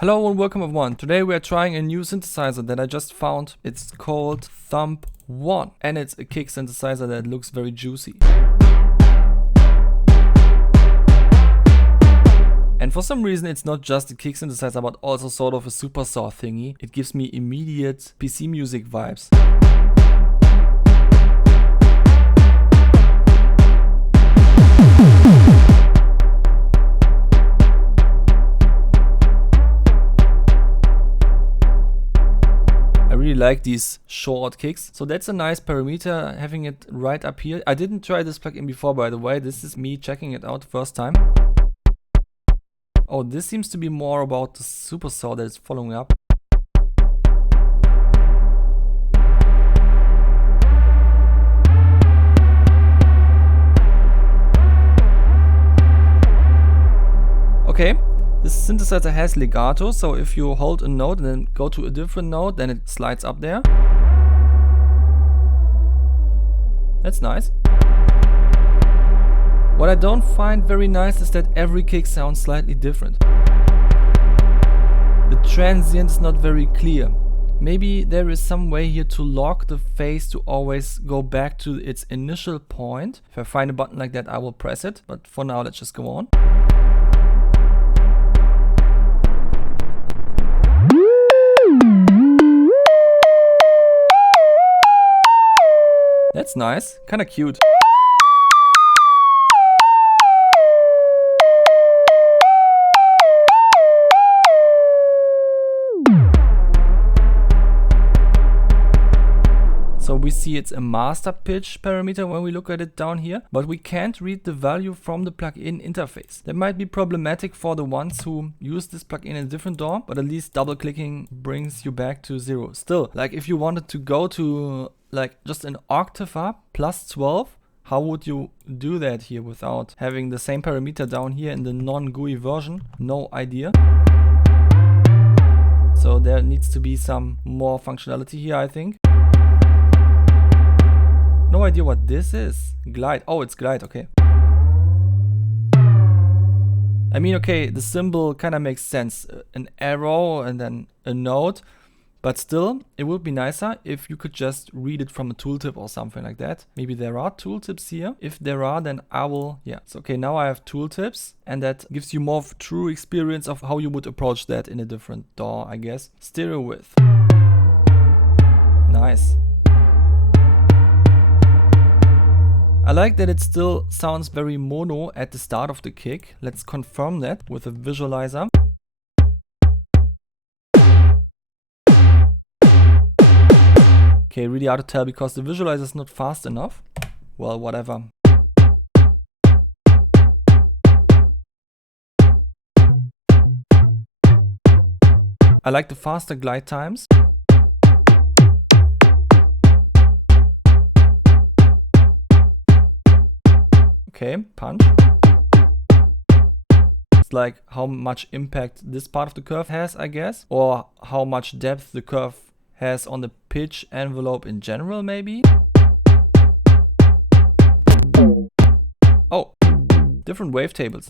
Hello and welcome everyone. Today we are trying a new synthesizer that I just found. It's called Thump 1 and it's a kick synthesizer that looks very juicy. And for some reason it's not just a kick synthesizer but also sort of a Supersaw thingy. It gives me immediate PC music vibes. I really like these short kicks, so that's a nice parameter having it right up here. I didn't try this plugin before, by the way. This is me checking it out first time. Oh, this seems to be more about the Supersaw that is following up. Okay. This synthesizer has legato, so if you hold a note and then go to a different note, then it slides up there. That's nice. What I don't find very nice is that every kick sounds slightly different. The transient is not very clear. Maybe there is some way here to lock the phase to always go back to its initial point. If I find a button like that, I will press it, but for now let's just go on. That's nice, kinda cute. So we see it's a master pitch parameter when we look at it down here, but we can't read the value from the plugin interface. That might be problematic for the ones who use this plugin in a different DAW, but at least double clicking brings you back to 0. Still, like if you wanted to go to like just an octave up, plus 12, how would you do that here without having the same parameter down here in the non-GUI version? No idea. So there needs to be some more functionality here, I think. No idea what this is. Glide. Oh, it's glide, okay. I mean, okay, the symbol kind of makes sense. An arrow and then a note. But still, it would be nicer if you could just read it from a tooltip or something like that. Maybe there are tooltips here. If there are, then I will, yeah. So, okay, now I have tooltips and that gives you more of a true experience of how you would approach that in a different DAW, I guess. Stereo width. Nice. I like that it still sounds very mono at the start of the kick. Let's confirm that with a visualizer. Okay, really hard to tell because the visualizer is not fast enough. Well, whatever. I like the faster glide times. Okay, punch. It's like how much impact this part of the curve has, I guess. Or how much depth the curve has on the pitch envelope in general, maybe? Oh, different wavetables.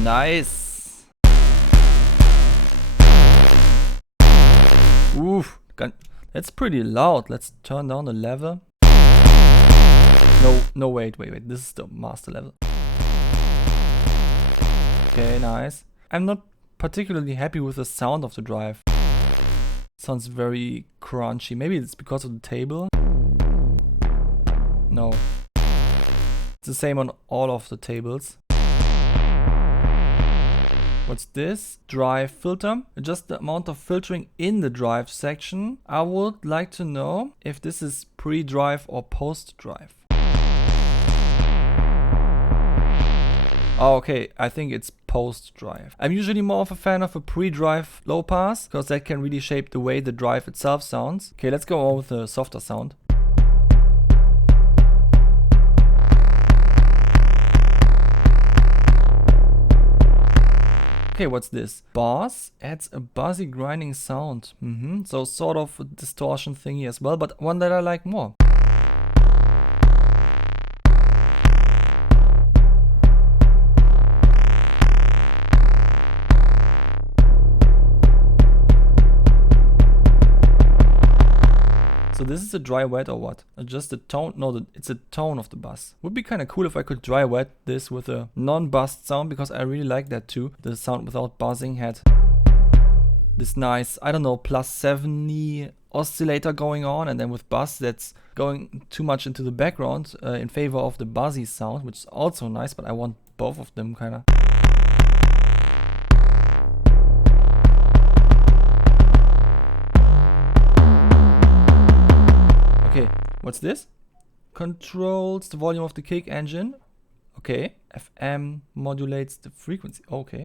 Nice. Oof, that's pretty loud. Let's turn down the level. No, wait. This is the master level. Okay, nice. I'm not particularly happy with the sound of the drive. It sounds very crunchy. Maybe it's because of the table. No. It's the same on all of the tables. What's this? Drive filter. Adjust the amount of filtering in the drive section. I would like to know if this is pre-drive or post-drive. Oh, okay, I think it's post-drive. I'm usually more of a fan of a pre-drive low pass, because that can really shape the way the drive itself sounds. Okay, let's go on with a softer sound. Okay, what's this? Bass adds a buzzy grinding sound. So sort of a distortion thingy as well, but one that I like more. So this is a dry wet or what? Just the tone? No, it's a tone of the bass. Would be kind of cool if I could dry wet this with a non-buzzed sound, because I really like that too. The sound without buzzing had this nice, I don't know, +70 oscillator going on, and then with buzz that's going too much into the background in favor of the buzzy sound, which is also nice, but I want both of them kind of. Okay, what's this? Controls the volume of the kick engine. Okay, FM modulates the frequency. Okay.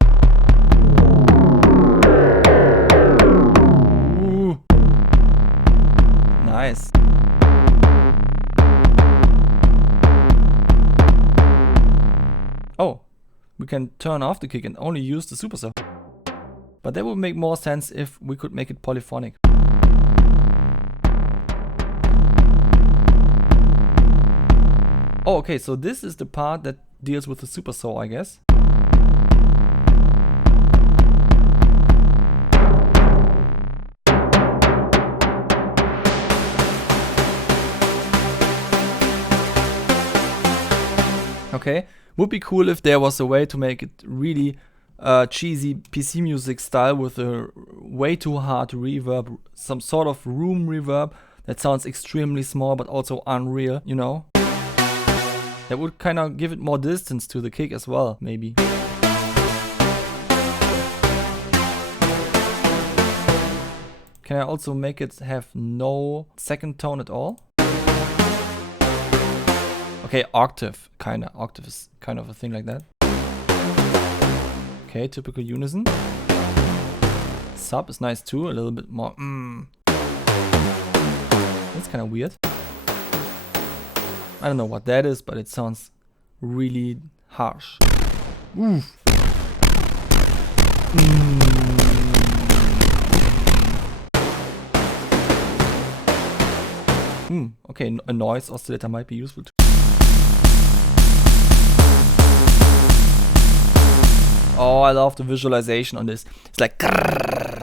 Ooh. Nice. Oh, we can turn off the kick and only use the Supersaw. But that would make more sense if we could make it polyphonic. Oh, okay, so this is the part that deals with the Supersaw, I guess. Okay, would be cool if there was a way to make it really cheesy PC music style with a way too hard reverb, some sort of room reverb that sounds extremely small but also unreal, you know? That would kind of give it more distance to the kick as well, maybe. Can I also make it have no second tone at all? Okay, octave, kinda. Octave is kind of a thing like that. Okay, typical unison. Sub is nice too, a little bit more. That's kind of weird. I don't know what that is, but it sounds really harsh. Oof. Okay, a noise oscillator might be useful too. Oh, I love the visualization on this. It's like grrr.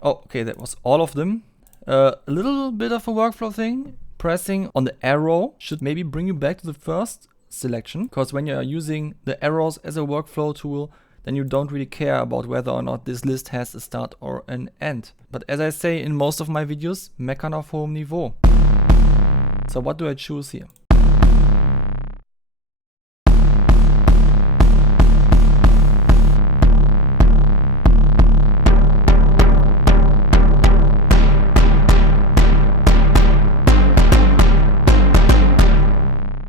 Oh, okay, that was all of them. A little bit of a workflow thing. Pressing on the arrow should maybe bring you back to the first selection, because when you're using the arrows as a workflow tool, then you don't really care about whether or not this list has a start or an end. But as I say in most of my videos, meckern auf hohem Niveau. So what do I choose here?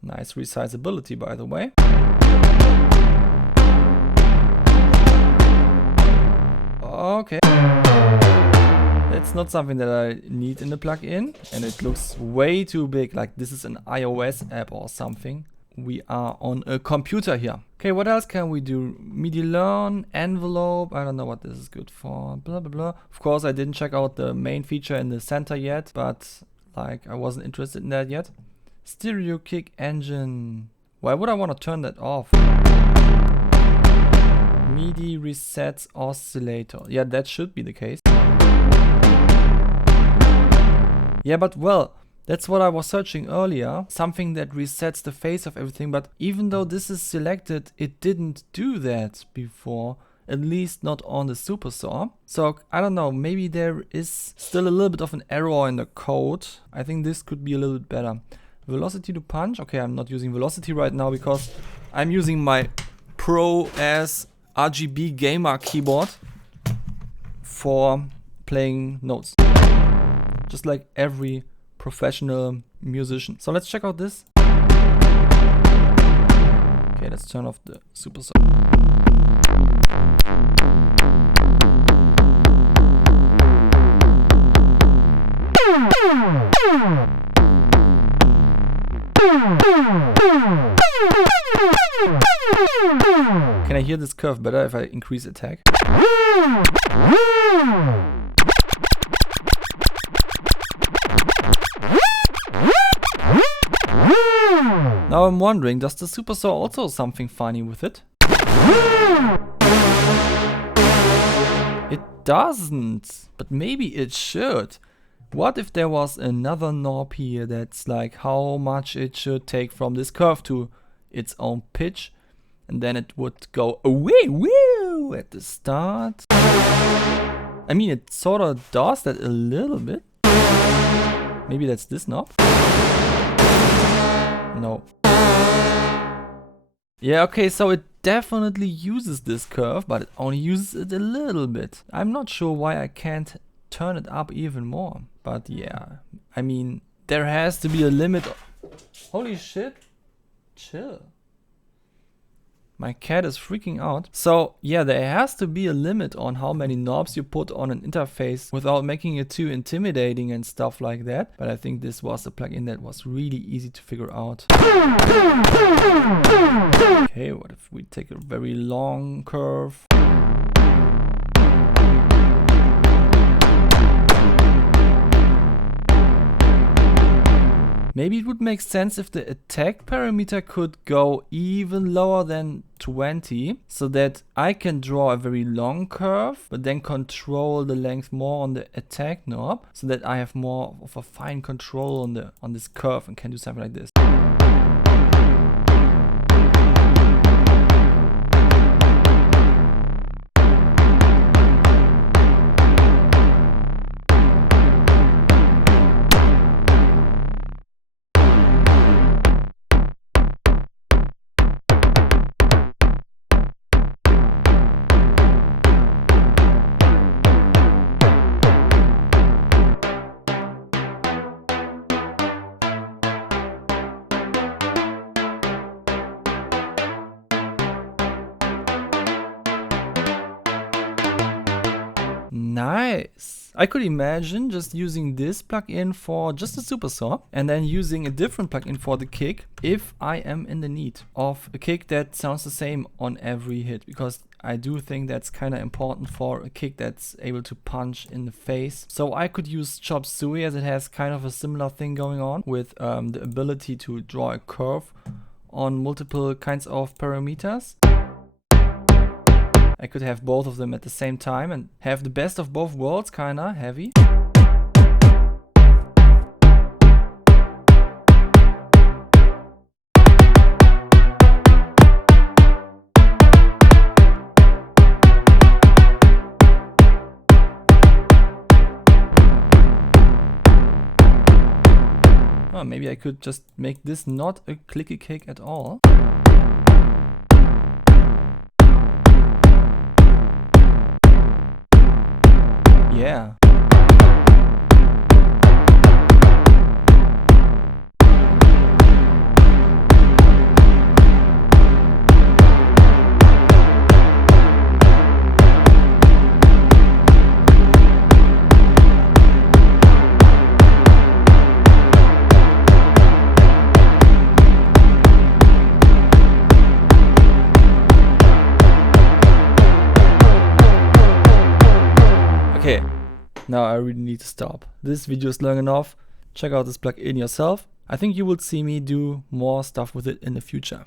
Nice resizability, by the way. Okay. That's not something that I need in the plugin, and it looks way too big, like this is an iOS app or something. We are on a computer here. Okay, what else can we do? MIDI learn, envelope, I don't know what this is good for, blah blah blah. Of course, I didn't check out the main feature in the center yet, but like I wasn't interested in that yet. Stereo kick engine. Why would I want to turn that off? MIDI resets oscillator. Yeah, that should be the case. Yeah, but well, that's what I was searching earlier. Something that resets the phase of everything. But even though this is selected, it didn't do that before. at least not on the Supersaw. So I don't know, maybe there is still a little bit of an error in the code. I think this could be a little bit better. Velocity to punch. Okay, I'm not using velocity right now because I'm using my pro-ass RGB gamer keyboard for playing notes. Just like every professional musician. So let's check out this. Okay, let's turn off the Supersaw. Can I hear this curve better if I increase attack? Now I'm wondering, does the Supersaw also something funny with it? It doesn't, but maybe it should. What if there was another knob here that's like how much it should take from this curve to its own pitch, and then it would go away woo at the start? I mean, it sort of does that a little bit. Maybe that's this knob? No. Yeah, okay, so it definitely uses this curve, but it only uses it a little bit. I'm not sure why I can't turn it up even more. But yeah, I mean, there has to be a limit. Holy shit. Chill. My cat is freaking out. So yeah, there has to be a limit on how many knobs you put on an interface without making it too intimidating and stuff like that. But I think this was a plugin that was really easy to figure out. Okay, what if we take a very long curve? Maybe it would make sense if the attack parameter could go even lower than 20, so that I can draw a very long curve, but then control the length more on the attack knob, so that I have more of a fine control on this curve and can do something like this. Nice. I could imagine just using this plugin for just a Supersaw and then using a different plugin for the kick if I am in the need of a kick that sounds the same on every hit, because I do think that's kind of important for a kick that's able to punch in the face. So I could use Chop Suey, as it has kind of a similar thing going on with the ability to draw a curve on multiple kinds of parameters. I could have both of them at the same time and have the best of both worlds, kinda heavy. Oh, maybe I could just make this not a clicky kick at all. Yeah. Okay, now I really need to stop. This video is long enough. Check out this plugin yourself. I think you will see me do more stuff with it in the future.